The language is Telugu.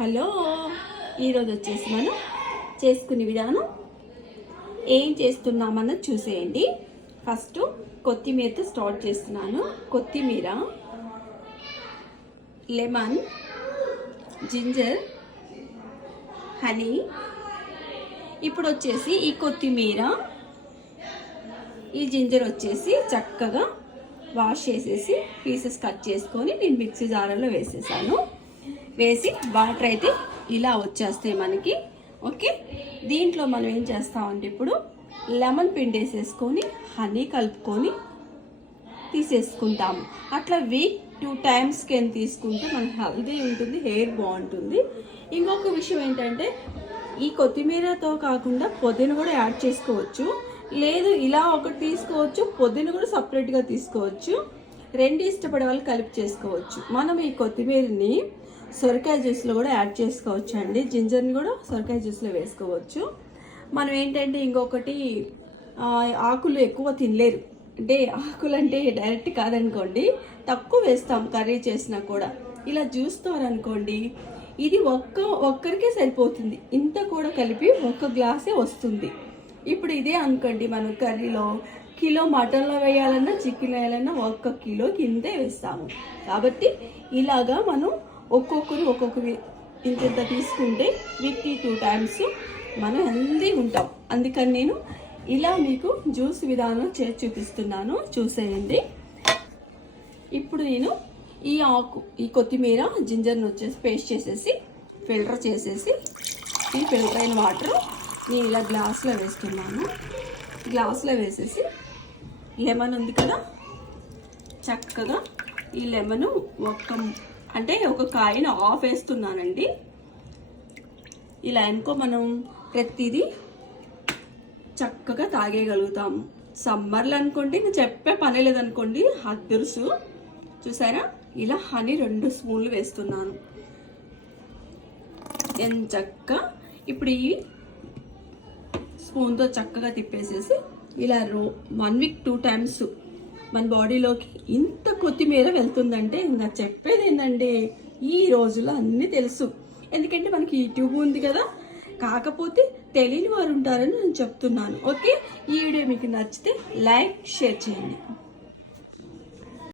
హలో, ఈరోజు వచ్చేసి మనం చేసుకునే విధానం ఏం చేస్తున్నామన్నది చూసేయండి. ఫస్ట్ కొత్తిమీరతో స్టార్ట్ చేస్తున్నాను. కొత్తిమీర, లెమన్, జింజర్, హనీ. ఇప్పుడు వచ్చేసి ఈ కొత్తిమీర, ఈ జింజర్ వచ్చేసి చక్కగా వాష్ చేసేసి పీసెస్ కట్ చేసుకొని నేను మిక్సీ జార్లో వేసేసాను. వేసి వాటర్ అయితే ఇలా వచ్చేస్తాయి మనకి. ఓకే, దీంట్లో మనం ఏం చేస్తామంటే ఇప్పుడు లెమన్ పిండేసేసుకొని హనీ కలుపుకొని తీసేసుకుంటాము. అట్లా వీక్ 2 times తీసుకుంటే మనకి హెల్దీ ఉంటుంది, హెయిర్ బాగుంటుంది. ఇంకొక విషయం ఏంటంటే ఈ కొత్తిమీరతో కాకుండా పుదీనా కూడా యాడ్ చేసుకోవచ్చు, లేదు ఇలా ఒకటి తీసుకోవచ్చు, పుదీనా కూడా సపరేట్గా తీసుకోవచ్చు. రెండు ఇష్టపడే వాళ్ళు కలిపి చేసుకోవచ్చు. మనం ఈ కొత్తిమీరని సొరకాయ జ్యూస్లో కూడా యాడ్ చేసుకోవచ్చు అండి. జింజర్ని కూడా సొరకాయ జ్యూస్లో వేసుకోవచ్చు. మనం ఏంటంటే ఇంకొకటి ఆకులు ఎక్కువ తినలేరు, అంటే ఆకులు అంటే డైరెక్ట్ కాదనుకోండి, తక్కువ వేస్తాం కర్రీ చేసినా కూడా. ఇలా జ్యూస్తో అనుకోండి, ఇది ఒక్కరికే సరిపోతుంది. ఇంత కూడా కలిపి 1 గ్లాసే వస్తుంది. ఇప్పుడు ఇదే అనుకోండి, మనం కర్రీలో కిలో మటన్లో వేయాలన్నా చికెన్ వేయాలన్నా 1 కిలో కిందే వేస్తాము. కాబట్టి ఇలాగా మనం ఒక్కొక్కరు ఇంత తీసుకుంటే వీక్లీ 2 times మనం హెల్దీగా ఉంటాం. అందుకని నేను ఇలా మీకు జ్యూస్ విధానం చేసి చూపిస్తున్నాను, చూసేయండి. ఇప్పుడు నేను ఈ కొత్తిమీర జింజర్ని వచ్చేసి పేస్ట్ చేసేసి ఫిల్టర్ చేసేసి ఈ ఫిల్టర్ అయిన వాటర్ నేను ఇలా గ్లాస్లో వేస్తున్నాను. గ్లాస్లో వేసేసి లెమన్ ఉంది కదా, చక్కగా ఈ లెమన్ ఒక కాయను ఆఫ్ వేస్తున్నానండి. ఇలా అనుకో మనం ప్రతిదీ చక్కగా తాగేయగలుగుతాము. సమ్మర్లో అనుకోండి, ఇంకా చెప్పే పని లేదనుకోండి, అదురుసు. చూసారా, ఇలా హనీ 2 స్పూన్లు వేస్తున్నాను. చక్కగా ఇప్పుడు ఈ స్పూన్తో చక్కగా తిప్పేసేసి ఇలా 1 week 2 times మన బాడీలోకి ఇంత కొత్తిమీర వెళ్తుందంటే ఇంకా చెప్పేది ఏంటంటే ఈ రోజుల్లో అన్నీ తెలుసు. ఎందుకంటే మనకి యూట్యూబ్ ఉంది కదా, కాకపోతే తెలియని వారు ఉంటారని నేను చెప్తున్నాను. ఓకే, ఈ వీడియో మీకు నచ్చితే లైక్, షేర్ చేయండి.